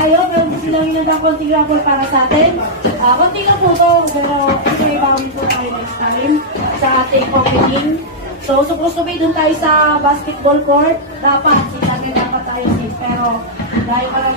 tayo. Pero gusto lang yun ng konting raffle para sa atin. Konti lang po to, pero may bawi po tayo next time sa ating opening. So, supposed to be dun tayo sa basketball court. Dapat, dapat tayo safe. Pero, dahil parang